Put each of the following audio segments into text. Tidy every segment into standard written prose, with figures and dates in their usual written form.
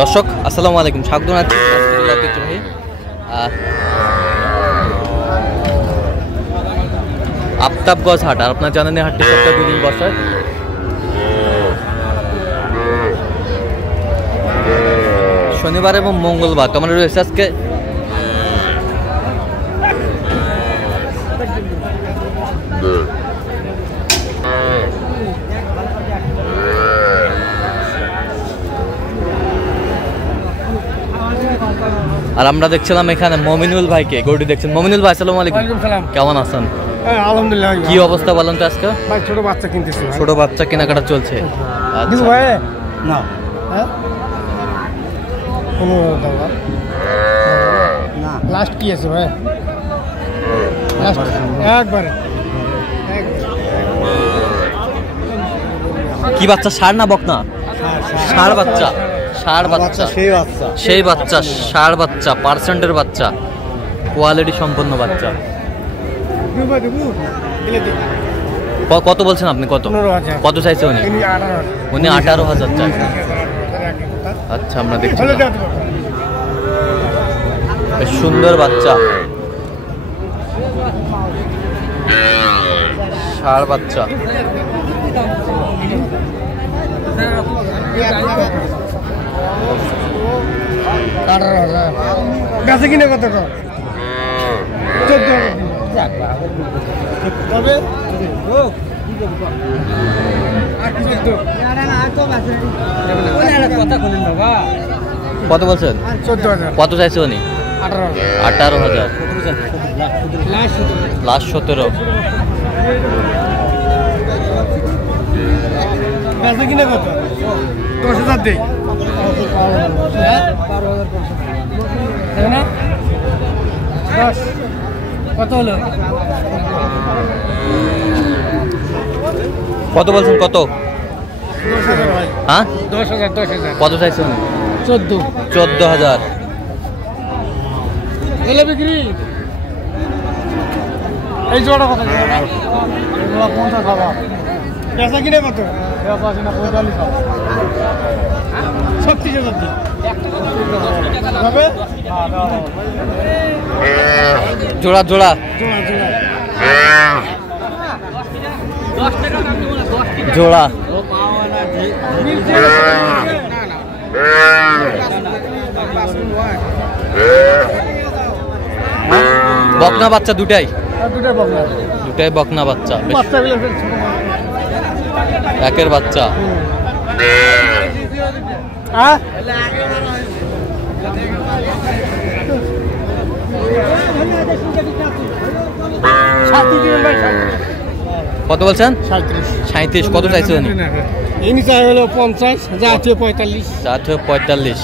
দর্শক আসসালামু আলাইকুম, স্বাগত জানাচ্ছি আফতাবগঞ্জ হাট। আর আপনার জানেন হাটটি সপ্তাহে 2 দিন বসে, শনিবার এবং মঙ্গলবার। তো আমরা রয়েছে আজকে আর আমরা দেখছিলাম এখানে মমিনুল ভাইকে গরুটি দেখছেন। মমিনুল ভাই আসসালামু আলাইকুম, কেমন আছেন? আলহামদুলিল্লাহ। কি অবস্থা বলেন তো আজকে? ভাই ছোট বাচ্চা কিনতেছি, ছোট বাচ্চা কেনাকাটা চলছে। আচ্ছা ভাই না হ্যাঁ কোনো দাও না, লাস্ট কি আছে ভাই? লাস্ট একবারে কি বাচ্চা, ষাঁড় না বকনা? ষাঁড় বাচ্চা, ষাঁড় বাচ্চা, সেই বাচ্চা, ষাঁড় বাচ্চা, পার্সেন্টের বাচ্চা, কোয়ালিটি সম্পন্ন বাচ্চা। কত বলছেন আপনি? কত কত চাইছে উনি? উনি 18,000 চাই। আচ্ছা আমরা দেখছি, বেশ সুন্দর বাচ্চা, ষাঁড় বাচ্চা। গাছে কিনে কত? 14,000। কত বলছেন? 14,000। কত চাইছে উনি? 18,000। লাস্ট 17। গাছে কিনে কত? 10,000 দেই। কত হলো? কত বলছেন? কত? 10,000 ভাই। হ্যাঁ 10,000। কত চাইছে উনি? 14,000। এলে বিক্রি এই জোড়া কত? 50 খাবা। পেঁচা কিনে কত? 45। 36,000 দিই। জোড়া জোড়া জোড়া। বকনা বাচ্চা দুটাই? দুটাই বকনা বাচ্চা, একের বাচ্চা। কত বলছেন? 37। কত চাইছে উনি? ইনি চাই হলো 50, জাতীয় 45। জাতীয় 45।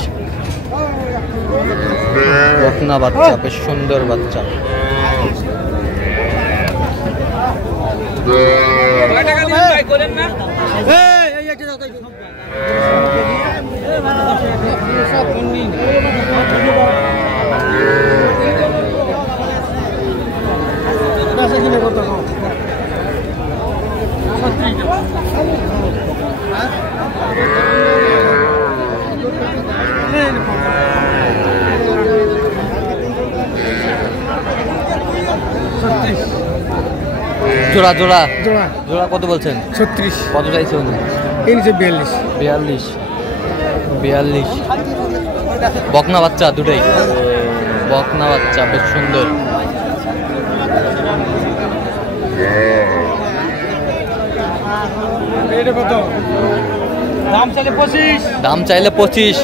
বকনা বাচ্চা, বেশ সুন্দর বাচ্চা। কত? জোড়া জোড়া জোড়া কত বলছেন? 36। কত চাইছে উনি? 42। বকনা বাচ্চা দুটাই, বকনা বাচ্চা, বেশ সুন্দর। কত দাম চাইলে? 25। দাম চাইলে 25।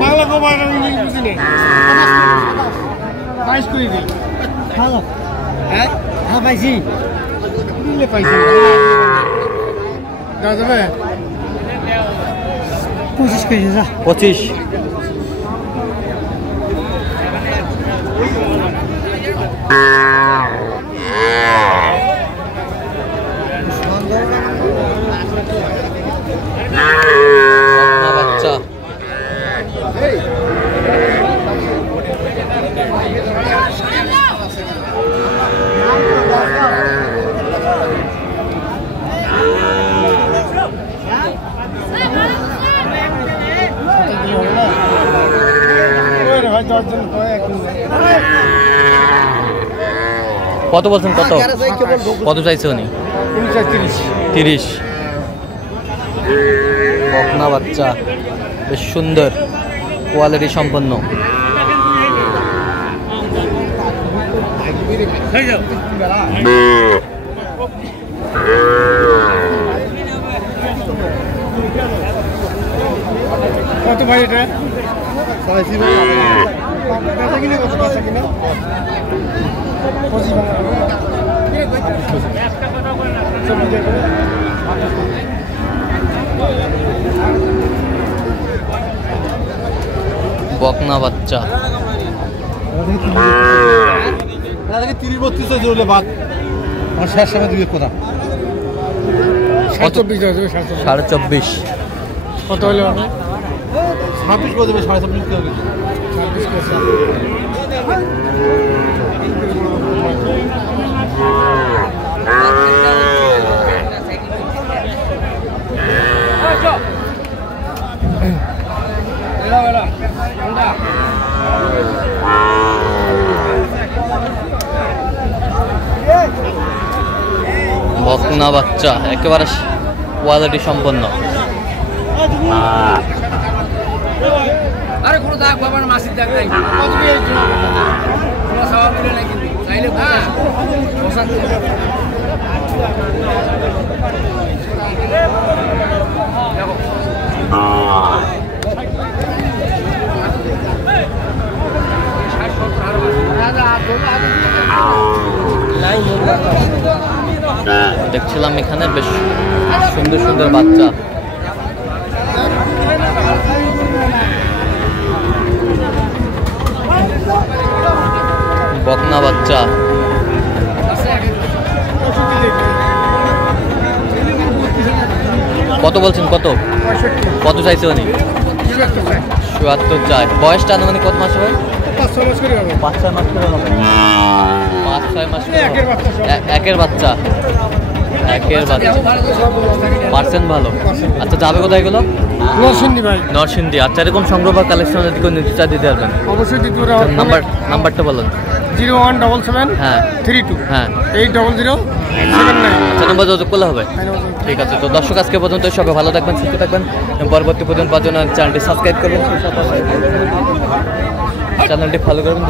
বাংলা কমার বুঝি নেই। 22 করে দিই। ভালো হ্যাঁ হ্যাঁ পাইছি, দিলে পাইছি। যাবে 25 করে যা। 25। কত বলছেন? কত কত চাইছে উনি? 30। বকনা বাচ্চা বেশ সুন্দর, কোয়ালিটি সম্পন্ন। কত ভাই এটা? কিনে কত বাচ্চা কিনে? 25 বকনা বাচ্চা 30-32 জোরে বাদ আর শেষ সময় দুই কথা 24.5। কত হলো? 26 করে দেবে, 26.5 করে দেবে। বকনা বাচ্চা একেবারে কোয়ালিটি সম্পন্ন। আরে কোনো দাগ বাবার মাসির দাগ নাই, কোনো স্বভাব মিলে নাই, কিন্তু চাইলে দেখছিলাম এখানে বেশ সুন্দর সুন্দর বাচ্চা। বকনা বাচ্চা কত বলছেন? কত কত চাইছে উনি? 74 চাই। বয়সটা আনুমানিক কত মাস হবে? 5-6 মাস করে হবে। 5-6 মাস করে হবে। 5-6 মাস করে হবে। একের বাচ্চা পার্সেন্ট ভালো। আচ্ছা, যাবে কোথায় এগুলো? নরসিংদী ভাই, নরসিংদী। আচ্ছা, এরকম সংগ্রহ বা কালেকশন যদি কোনো নিতে চাই দিতে পারবেন? অবশ্যই দিতে নাম্বারটা বলুন। 0177 হ্যাঁ 32 হ্যাঁ 80079। আচ্ছা, নাম্বার যোগাযোগ করলে হবে। ঠিক আছে। তো দর্শক, আজকে পর্যন্ত সবাই ভালো থাকবেন, সুস্থ থাকবেন। পরবর্তী পর্যন্ত পাওয়ার জন্য চ্যানেলটি সাবস্ক্রাইব করবেন, চ্যানেলটি ফলো করবেন।